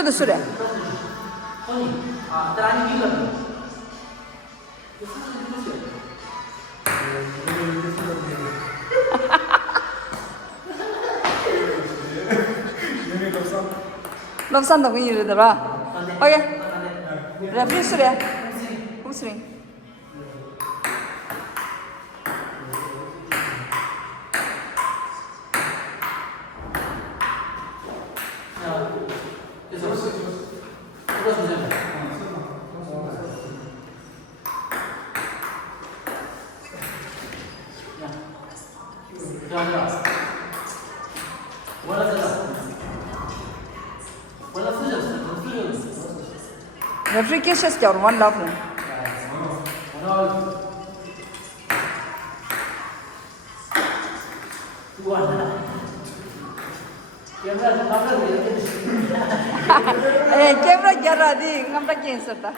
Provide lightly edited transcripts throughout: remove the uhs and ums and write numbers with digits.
수레 수레. 럽산다고 이러더라. 오케이. 레프리 수레. 홈스윙. Referee cases down one love. Eh, camera jara di ngamra cancer ta.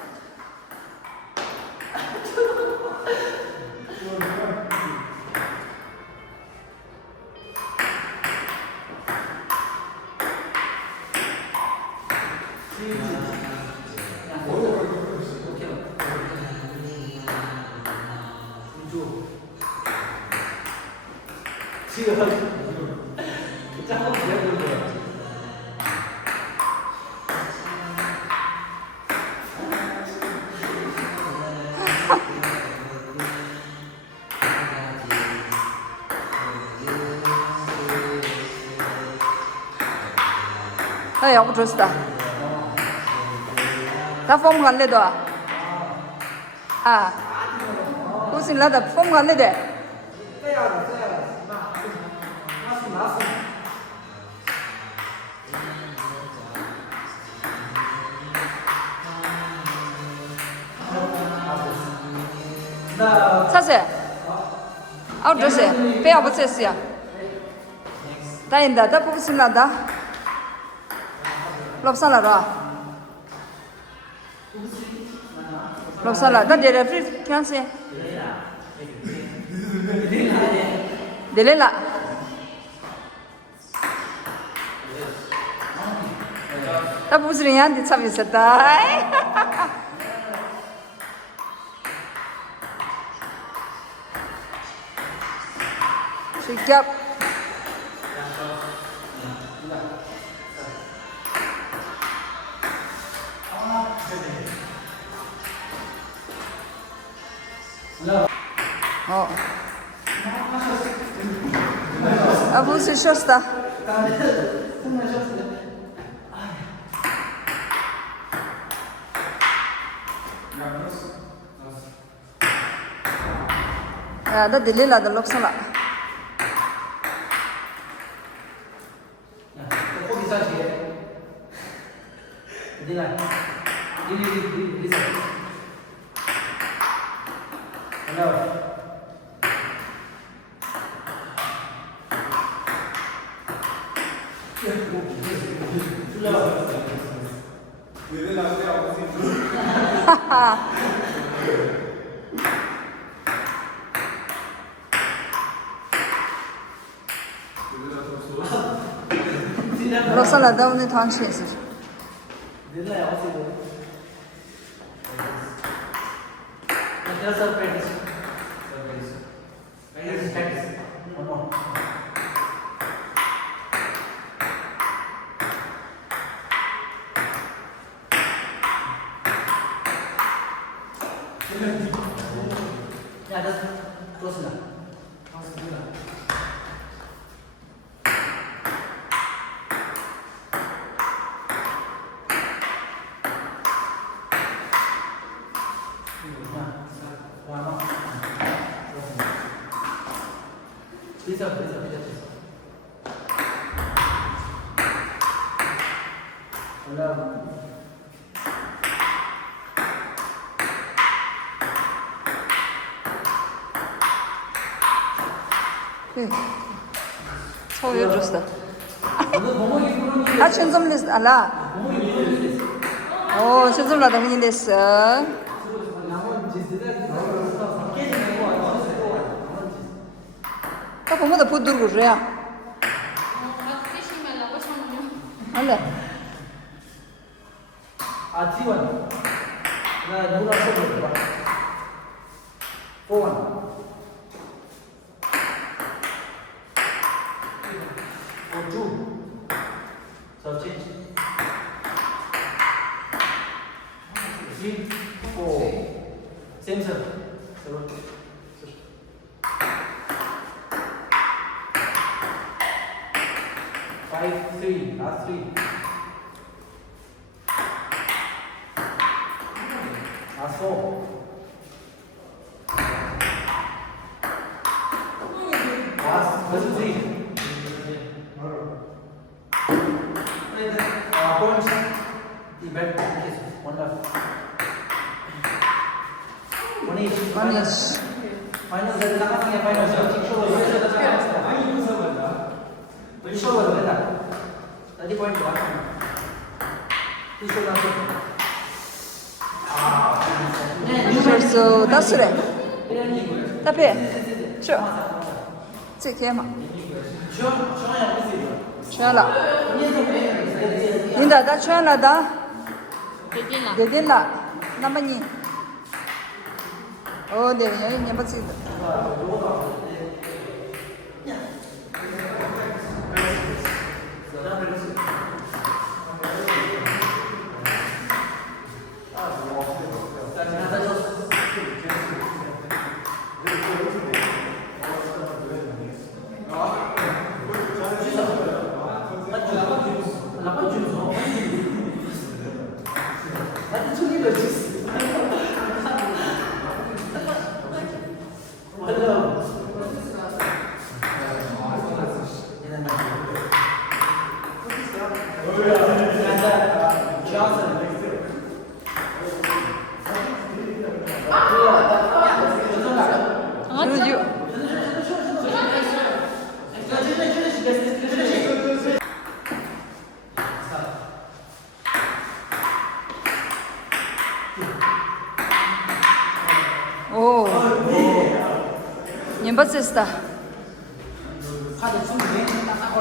Hey, aku terus dah. Dah form kan le doa. Ah, usin lah dah form kan le deh. 사세. 아우 terus ya. Pe apa terus ya? Dah indah, dah usin lah dah. Lopsala dah dia referee kan sih? Delela. Dah pusingnya di sabi setai. Siap. Oh. Abu se shosta. Ada Delila ada Lopsala. Lopsala da onu tanışıyor. Ya, das close enough. Please up. 소유줬어. 아, 천점냈어. 알라. 오, 천점나다 흔히 됐어. 딱 보면 더 부드러워 그래야. 알래. 3-1. Nah, you not sure. 4-1. 4-2. So change. 3-4. Same sir. 5-3. Last 3. Last 4. Last 3. Points. The bad is 1 left. 1 each. One each. Final जर लगा सांगे final ठीक शो होईल शो होईल ना तरी पॉइंट वा ती शो ना 벌써 다스래. 답해. 줘. 제 개마. 취하라. 인다 다 취하나다. 되겠나? 남아니. 네, 여기 내 버스. 오. 님버스다. 카드 충분히 딱 걸.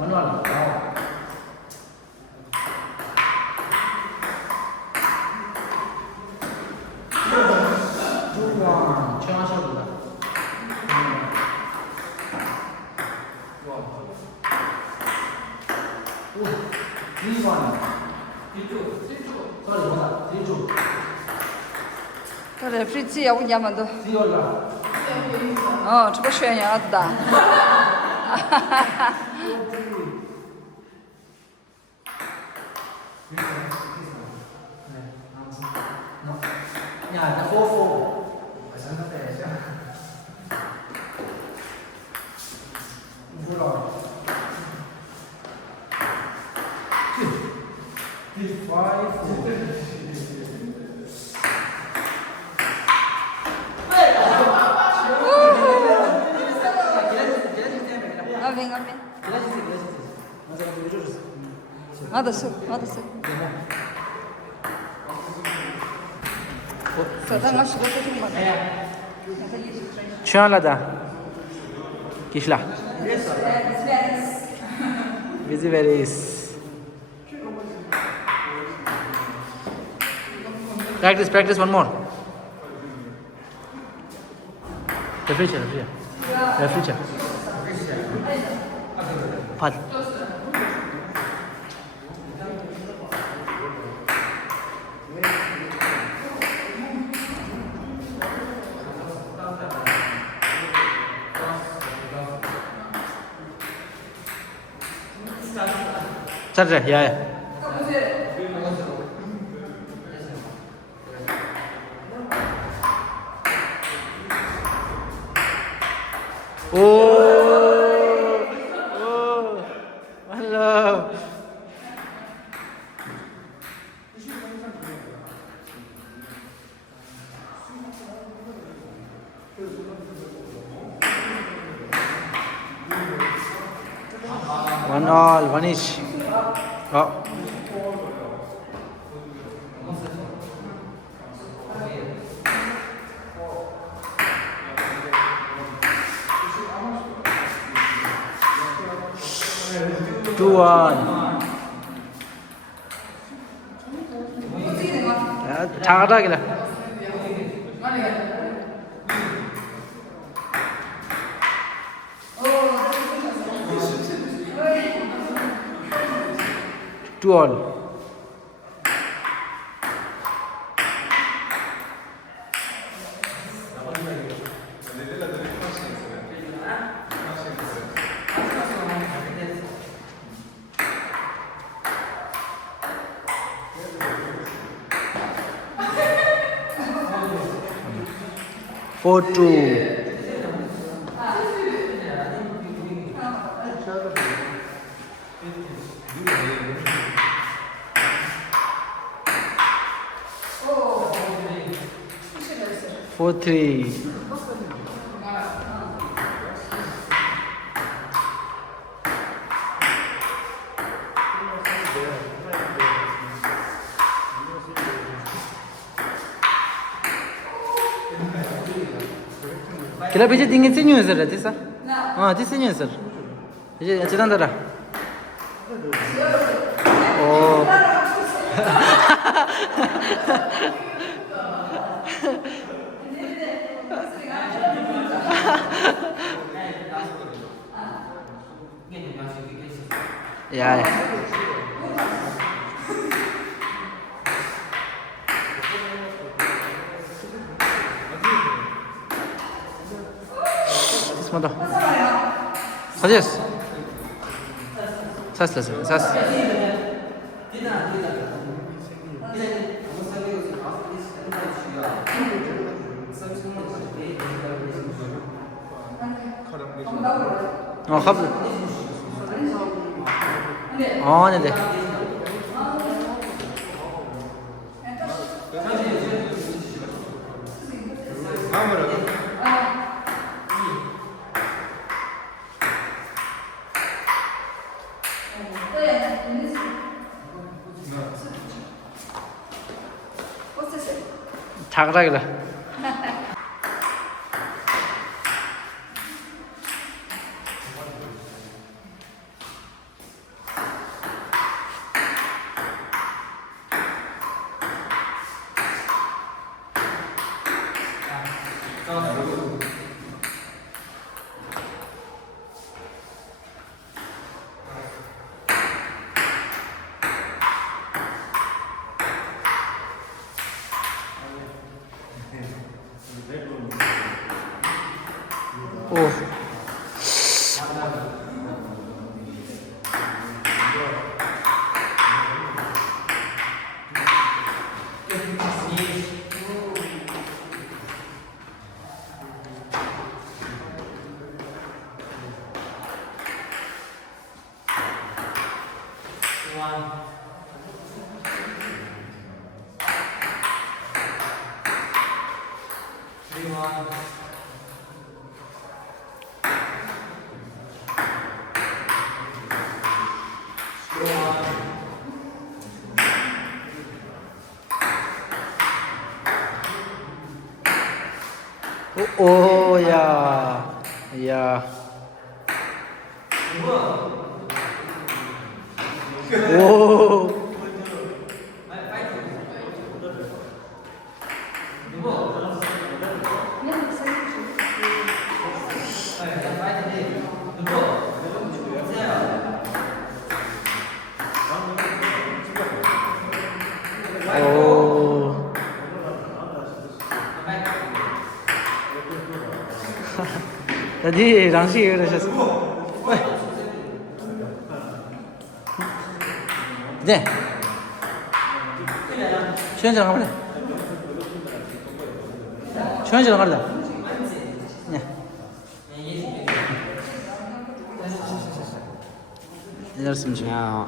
1-1. 최하셔도 오, 2번. Sorry, 뭐다? 3쪽. 그래, 프리츠야 우냐만도. 3월가. 저거 쉬어야 왔다. 야, 나 4-4. 몰라. 5. 가면. 맞았어. 사탕 마시고 좀 먹어. 취하려다. 기슬라. Visiveris. Practice one more. Referee. Pad. चल रहा है ओ हेलो 1-1, 1 each. Oh. Two, 1. 작아라길래. Dual. Four two. Four three. Kila beje tinggi senyum sir, tisa. Tisa senyum sir. Beje cetan dara. Oh. Ya. Bismillah. Hadi. Sas. خبز. ne? 작아라길래. 오. 오, 야. 오. Tadi Rangsi udah selesai. 네. 수현이랑 가볼래? 수현이랑 갈래? 네. 내렸습니다.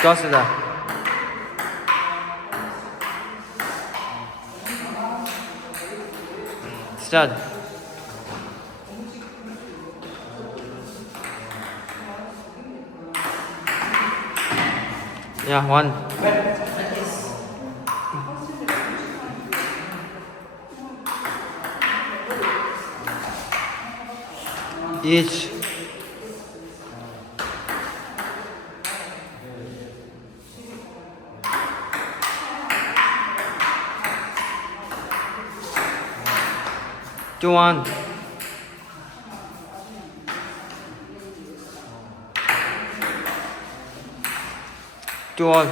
좋았습니다. 스타트. 야, 원. each. One. All.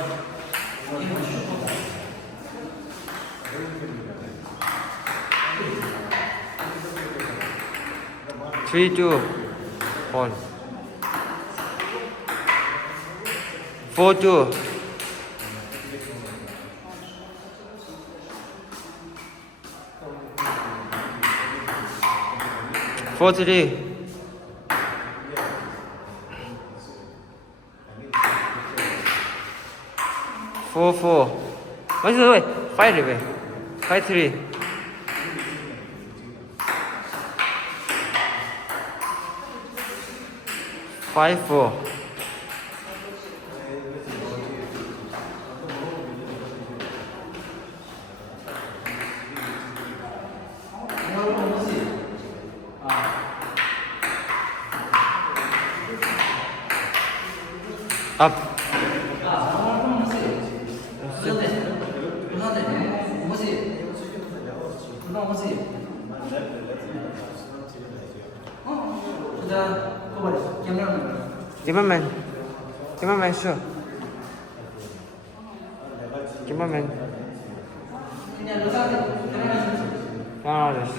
3, 2, 1. 4, 2. 4, 3. 4, 4. Wait. 5, 5, 3. 5, 4. Up. Cameraman, sure. Cameraman. Yes.